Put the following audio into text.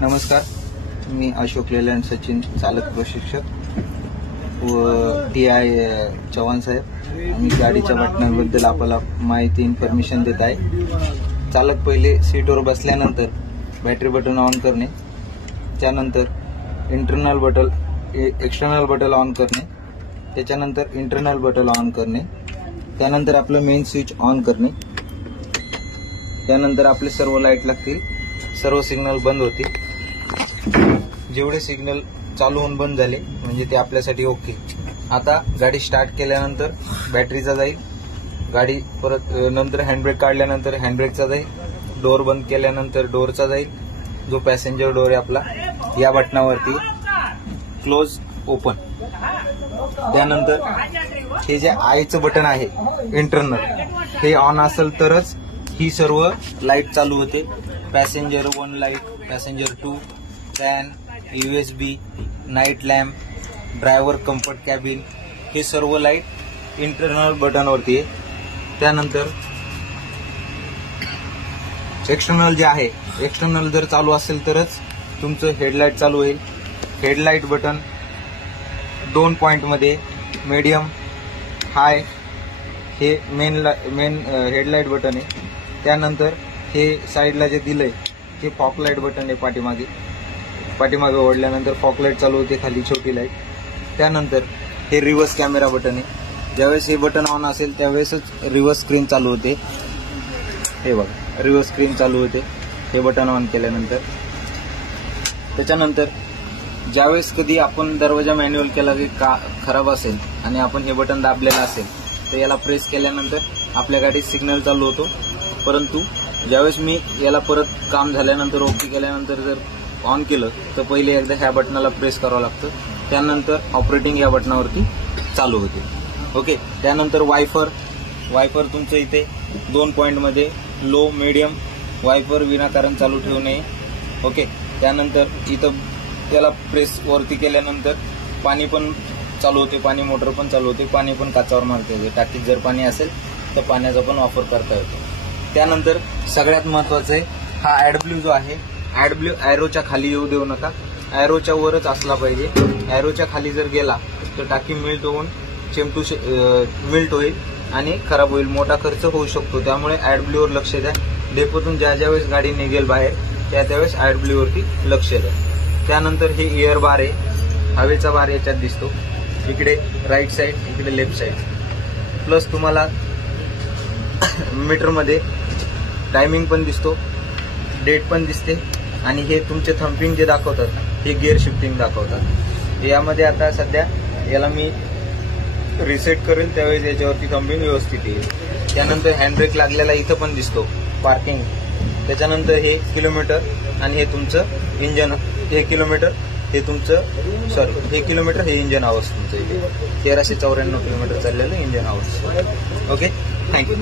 नमस्कार, मी अशोक लेलँड सचिन, चालक प्रशिक्षक व TI चव्हाण साहेब. आम्ही गाडीच्या बटनांबद्दल आपल्याला माहिती इन्फॉर्मेशन देत आहे. चालक पहिले सीटवर बसल्यानंतर बॅटरी बटन ऑन करणे, त्यानंतर एक्सटर्नल बटन ऑन करणे, त्याच्यानंतर इंटरनल बटन ऑन करणे, त्यानंतर आपलं मेन स्विच ऑन करणे, त्यानंतर आपले सर्व लाईट लागतील, सर्व सिग्नल बंद होतील. जेवढे सिग्नल चालू होऊन बंद झाले म्हणजे ते आपल्यासाठी ओके. आता गाडी स्टार्ट केल्यानंतर बॅटरीचा जाईल, गाडी परत नंतर हँडब्रेक काढल्यानंतर हँडब्रेकचा जाईल, डोअर बंद केल्यानंतर डोअरचा जाईल. जो पॅसेंजर डोअर आहे आपला या बटनावरती क्लोज ओपन. त्यानंतर हे जे आयचं बटन आहे इंटरनल, हे ऑन असेल तरच ही सर्व लाईट चालू होते. Passenger 1 light, passenger 2, fan, USB, night lamp, driver comfort cabin, हे सर्व लाईट इंटरनल बटनवरती आहे. त्यानंतर एक्सटर्नल जे आहे, एक्सटर्नल जर चालू असेल तरच तुमचं हेडलाईट चालू होईल. हेडलाईट बटन 2 पॉइंटमध्ये मीडियम, हाय हे मेन हेडलाईट बटन आहे. त्यानंतर हे साईडला जे दिलंय ते फॉक लाईट बटन आहे. पाठीमागे ओढल्यानंतर फॉक लाईट चालू होते, खाली छोटी लाईट. त्यानंतर हे रिव्हर्स कॅमेरा बटन आहे. ज्यावेळेस हे बटन ऑन असेल त्यावेळेसच रिव्हर्स स्क्रीन चालू होते. हे बघा, रिव्हर्स स्क्रीन चालू होते हे बटन ऑन केल्यानंतर. त्याच्यानंतर ज्यावेळेस कधी आपण दरवाजा मॅन्युअल केला की खराब असेल आणि आपण हे बटन दाबलेलं असेल तर याला प्रेस केल्यानंतर आपल्या गाडीत सिग्नल चालू होतो. परंतु ज्यावेळेस मी याला परत काम झाल्यानंतर ओके केल्यानंतर जर ऑन केलं तर पहिले एकदा ह्या बटनाला प्रेस करावं लागतं. त्यानंतर ऑपरेटिंग या बटनावरती चालू होते. ओके. त्यानंतर वायफर तुमचं इथे 2 पॉइंटमध्ये लो, मीडियम वायफर विनाकारण चालू ठेवू नये. ओके. त्यानंतर इथं त्याला प्रेस वरती केल्यानंतर पाणी पण चालू होते, पाणी मोटर पण चालू होते, पाणी पण काचावर मारता येते. टाकीत जर पाणी असेल तर पाण्याचा पण वापर करता येतो. त्यानंतर सगळ्यात महत्वाचं आहे हा ॲडब्ल्यू जो आहे, ॲडब्ल्यू ॲरोच्या खाली येऊ देऊ नका, ॲरोच्या वरच असला पाहिजे. ॲरोच्या खाली जर गेला तर टाकी मिल्ट होऊन मिल्ट होईल आणि खराब होईल, मोठा खर्च होऊ शकतो. त्यामुळे ॲडब्ल्यूवर लक्ष द्या. डेपोतून ज्या वेळेस गाडी निघेल बाहेर त्यावेळेस ॲडब्ल्यूवरती लक्ष द्या. त्यानंतर हे एअर बार आहे, हवेचा बार याच्यात दिसतो. इकडे राईट साईड, इकडे लेफ्ट साईड. प्लस तुम्हाला मीटरमध्ये टायमिंग पण दिसतो, डेट पण दिसते आणि हे तुमचे थंपिंग जे दाखवतात हे गिअर शिफ्टिंग दाखवतात. यामध्ये आता सध्या याला मी रिसेट करेल त्यावेळेस याच्यावरती थंपिंग व्यवस्थित येईल. त्यानंतर हँडब्रेक लागलेला इथं पण दिसतो, पार्किंग. त्याच्यानंतर हे किलोमीटर आणि हे तुमचं इंजन, हे किलोमीटर हे इंजन आवर्स तुमचं इथे 1394 किलोमीटर चाललेलं इंजन आवर्स. Okay, thank you.